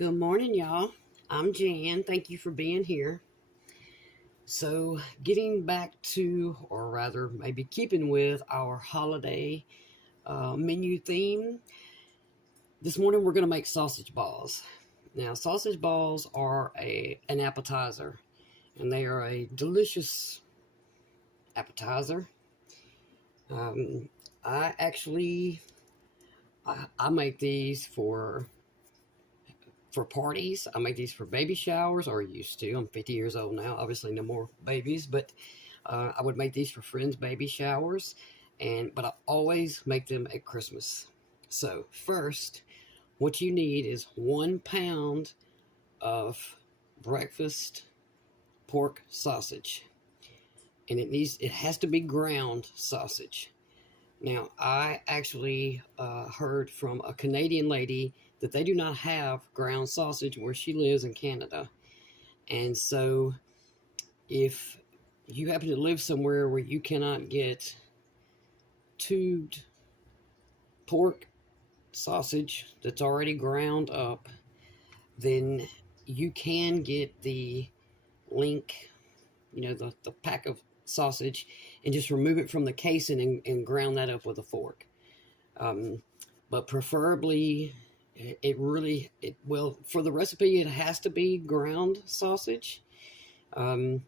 Good morning, y'all. I'm Jan. Thank you for being here. So, getting back to, or rather, maybe keeping with our holiday menu theme, this morning we're going to make sausage balls. Now, sausage balls are an appetizer, and they are a delicious appetizer. I actually I make these for parties. I make these for baby showers, or used to. I'm 50 years old now. Obviously, no more babies, but I would make these for friends' baby showers, but I always make them at Christmas. So first, what you need is 1 pound of breakfast pork sausage, and it has to be ground sausage. Now, I actually heard from a Canadian lady that they do not have ground sausage where she lives in Canada. And so if you happen to live somewhere where you cannot get tubed pork sausage that's already ground up, then you can get the link, the pack of sausage, and just remove it from the casing and ground that up with a fork. But preferably, for the recipe, it has to be ground sausage. But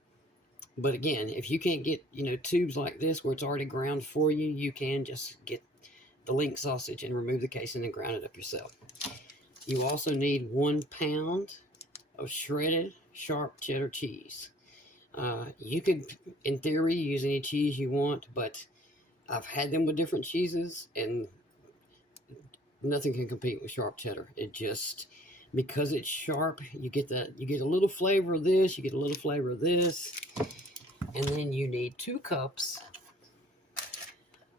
again, if you can't get, tubes like this where it's already ground for you, you can just get the link sausage and remove the casing and ground it up yourself. You also need 1 pound of shredded sharp cheddar cheese. You could, in theory, use any cheese you want, but I've had them with different cheeses, and nothing can compete with sharp cheddar. It just, because it's sharp, you get a little flavor of this, you get a little flavor of this, and then you need 2 cups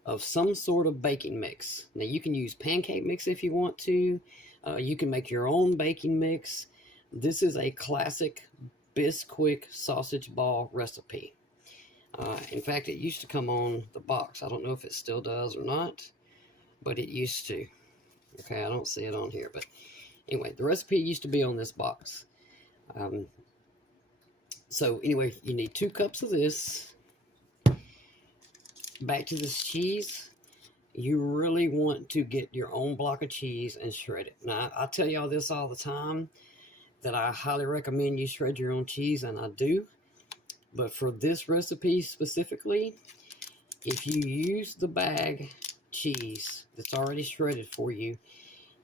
of some sort of baking mix. Now, you can use pancake mix if you want to. You can make your own baking mix. This is a classic Bisquick sausage ball recipe. In fact, it used to come on the box. I don't know if it still does or not, but it used to. Okay, I don't see it on here, but anyway, the recipe used to be on this box. So anyway, you need 2 cups of this. Back to this cheese. You really want to get your own block of cheese and shred it. Now, I tell y'all this all the time, that I highly recommend you shred your own cheese, and I do. But for this recipe specifically, if you use the bag cheese that's already shredded for you,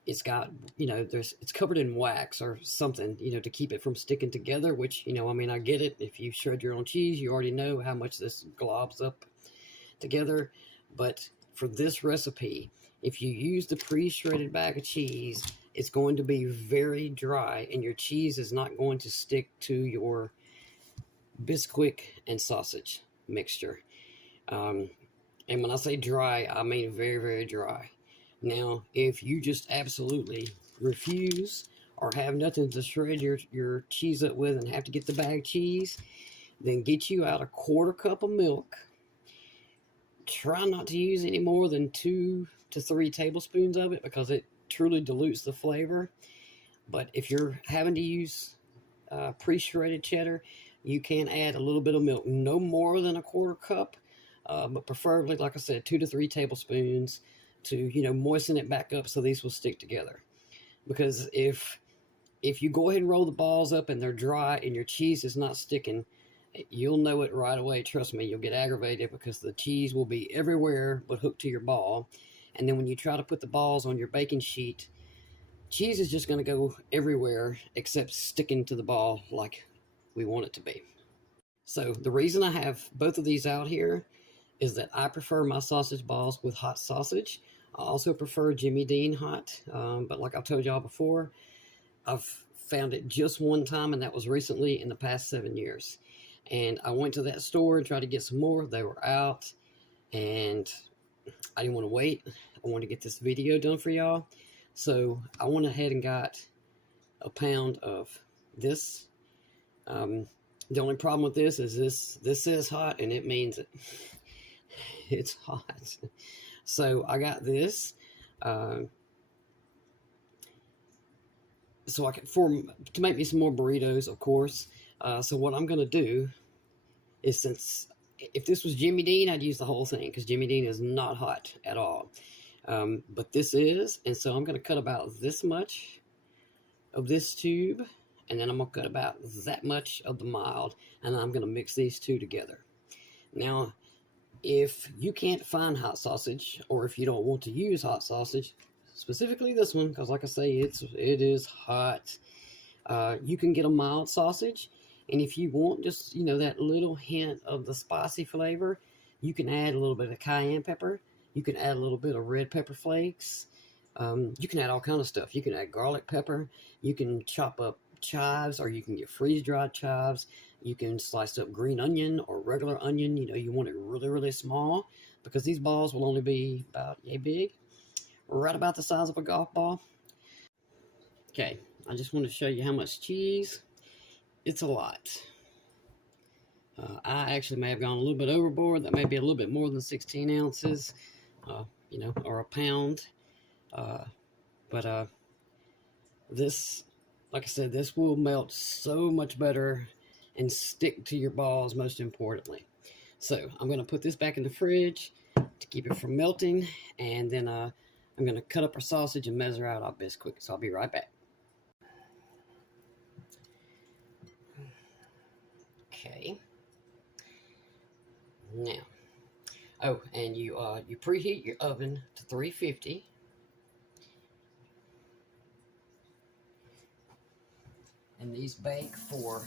it's got, it's covered in wax or something, to keep it from sticking together, which, I get it. If you shred your own cheese, you already know how much this globs up together. But for this recipe, if you use the pre-shredded bag of cheese, it's going to be very dry, and your cheese is not going to stick to your Bisquick and sausage mixture. And when I say dry, I mean very, very dry. Now, if you just absolutely refuse or have nothing to shred your cheese up with and have to get the bag cheese, then get you out a 1/4 cup of milk. Try not to use any more than 2 to 3 tablespoons of it, because it truly dilutes the flavor. But if you're having to use pre-shredded cheddar, you can add a little bit of milk, no more than a 1/4 cup, but preferably, like I said, 2 to 3 tablespoons to, moisten it back up so these will stick together. Because if you go ahead and roll the balls up and they're dry and your cheese is not sticking, you'll know it right away. Trust me, you'll get aggravated because the cheese will be everywhere but hooked to your ball. And then when you try to put the balls on your baking sheet, cheese is just going to go everywhere except sticking to the ball like we want it to be. So the reason I have both of these out here is that I prefer my sausage balls with hot sausage. I also prefer Jimmy Dean hot, but like I've told y'all before, I've found it just one time, and that was recently in the past 7 years. And I went to that store and tried to get some more. They were out, and I didn't want to wait. I wanted to get this video done for y'all. So I went ahead and got a pound of this. The only problem with this is this says hot, and it means it. It's hot. So I got this. so I can to make me some more burritos, of course. So what I'm gonna do is, since if this was Jimmy Dean, I'd use the whole thing because Jimmy Dean is not hot at all. But this is, and so I'm gonna cut about this much of this tube, and then I'm gonna cut about that much of the mild, and I'm gonna mix these two together. Now, if you can't find hot sausage, or if you don't want to use hot sausage, specifically this one, because like I say, it is hot. You can get a mild sausage, and if you want just, you know, that little hint of the spicy flavor, you can add a little bit of cayenne pepper. You can add a little bit of red pepper flakes. You can add all kind of stuff. You can add garlic pepper. You can chop up chives, or you can get freeze-dried chives. You can slice up green onion or regular onion. You know, you want it really, really small, because these balls will only be about yay big, right about the size of a golf ball. Okay, I just want to show you how much cheese. It's a lot. I actually may have gone a little bit overboard. That may be a little bit more than 16 ounces, you know, or a pound. But this, like I said, this will melt so much better and stick to your balls, most importantly. So I'm going to put this back in the fridge to keep it from melting, and then I'm going to cut up our sausage and measure out our Bisquick. So I'll be right back. Okay. Now, oh, and you preheat your oven to 350. And these bake for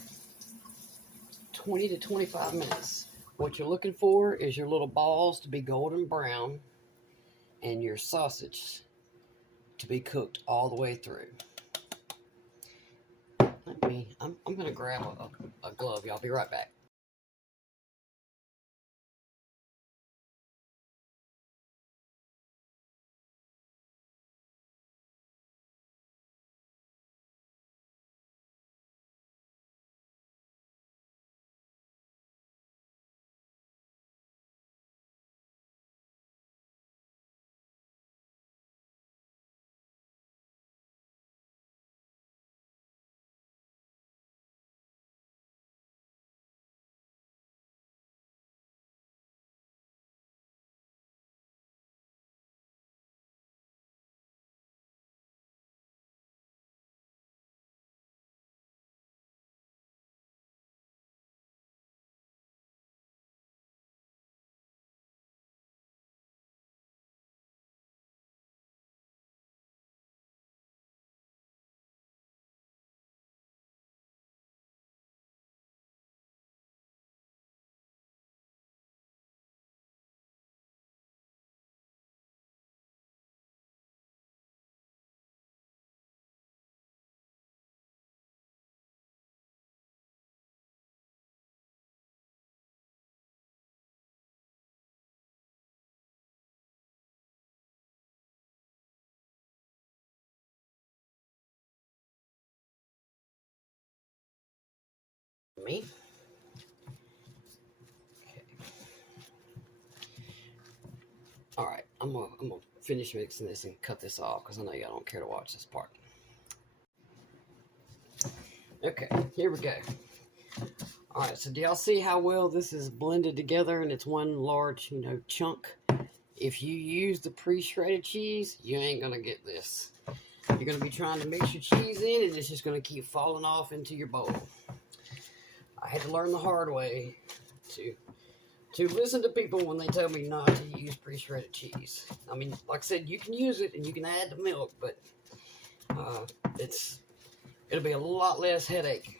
20 to 25 minutes. What you're looking for is your little balls to be golden brown and your sausage to be cooked all the way through. I'm going to grab a glove. Y'all be right back. Me? Okay. All right, I'm gonna finish mixing this and cut this off because I know y'all don't care to watch this part. Okay, here we go. All right, so do y'all see how well this is blended together and it's one large, you know, chunk? If you use the pre-shredded cheese, you ain't gonna get this. You're gonna be trying to mix your cheese in, and it's just gonna keep falling off into your bowl. I had to learn the hard way to listen to people when they tell me not to use pre-shredded cheese. I mean, like I said, you can use it and you can add the milk, but it'll be a lot less headache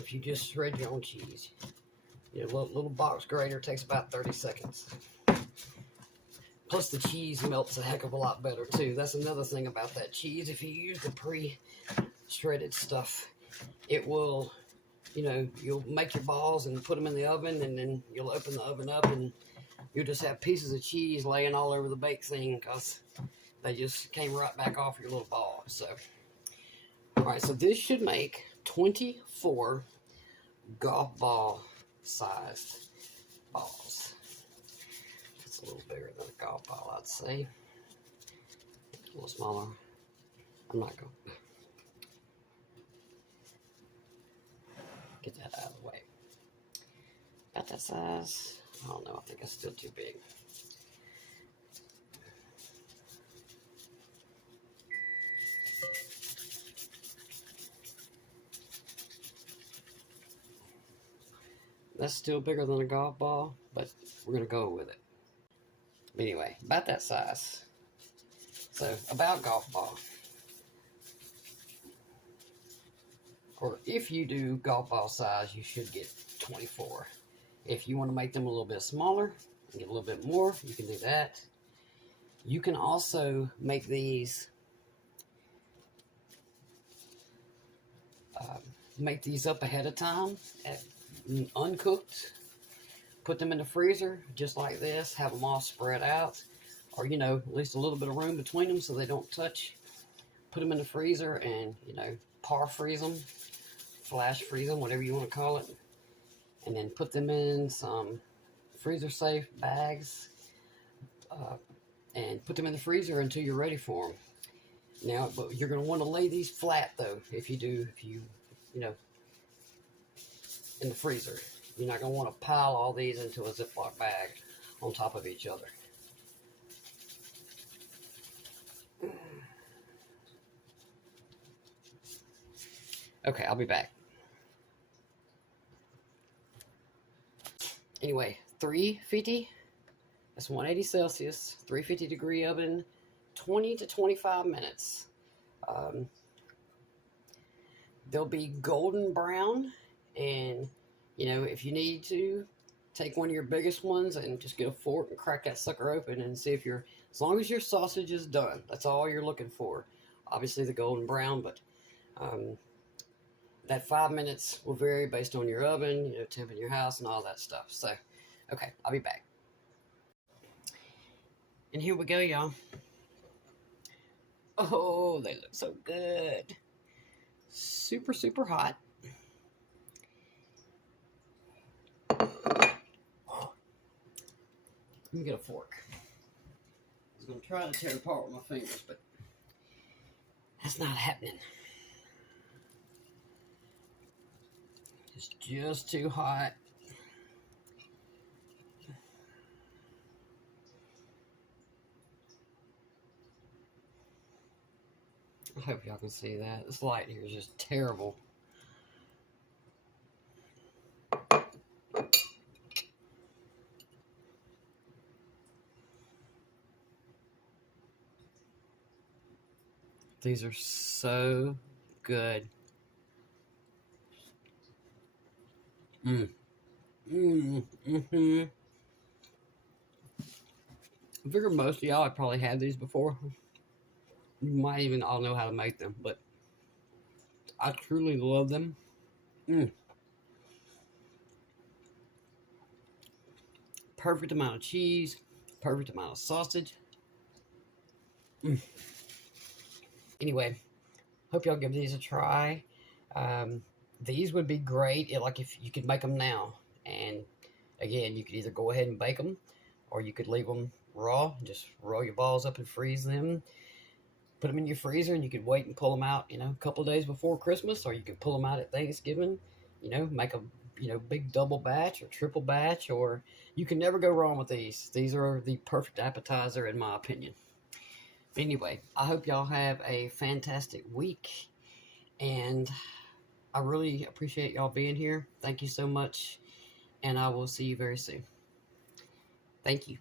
if you just shred your own cheese. You know, little box grater takes about 30 seconds. Plus the cheese melts a heck of a lot better too. That's another thing about that cheese. If you use the pre-shredded stuff, it will, you know, you'll make your balls and put them in the oven, and then you'll open the oven up and you'll just have pieces of cheese laying all over the bake thing because they just came right back off your little ball. So, all right, so this should make 24 golf ball sized balls. It's a little bigger than a golf ball, I'd say. A little smaller. I'm not going. that size? I don't know. I think it's still too big. That's still bigger than a golf ball, but we're going to go with it. But anyway, about that size. So, about golf ball. Or if you do golf ball size, you should get 24. If you want to make them a little bit smaller, and get a little bit more, you can do that. You can also make these up ahead of time, uncooked. Put them in the freezer just like this. Have them all spread out, or at least a little bit of room between them so they don't touch. Put them in the freezer and par freeze them, flash freeze them, whatever you want to call it, and then put them in some freezer safe bags and put them in the freezer until you're ready for them. Now, but you're going to want to lay these flat though. If you in the freezer, you're not going to want to pile all these into a Ziploc bag on top of each other. Okay, I'll be back. Anyway, 350, that's 180 Celsius, 350 degree oven, 20 to 25 minutes. They'll be golden brown, and if you need to, take one of your biggest ones and just get a fork and crack that sucker open and see if as long as your sausage is done, that's all you're looking for. Obviously the golden brown, but that 5 minutes will vary based on your oven, temp in your house and all that stuff. So, okay, I'll be back. And here we go, y'all. Oh, they look so good. Super, super hot. Let me get a fork. I was going to try to tear it apart with my fingers, but that's not happening. It's just too hot. I hope y'all can see that. This light here is just terrible. These are so good. I figure most of y'all have probably had these before. You might even all know how to make them, but I truly love them. Perfect amount of cheese, perfect amount of sausage. Anyway, hope y'all give these a try. These would be great if you could make them now. And again, you could either go ahead and bake them, or you could leave them raw. Just roll your balls up and freeze them. Put them in your freezer, and you could wait and pull them out, a couple of days before Christmas, or you could pull them out at Thanksgiving. Make a big double batch or triple batch, or you can never go wrong with these. These are the perfect appetizer, in my opinion. But anyway, I hope y'all have a fantastic week, and I really appreciate y'all being here. Thank you so much, and I will see you very soon. Thank you.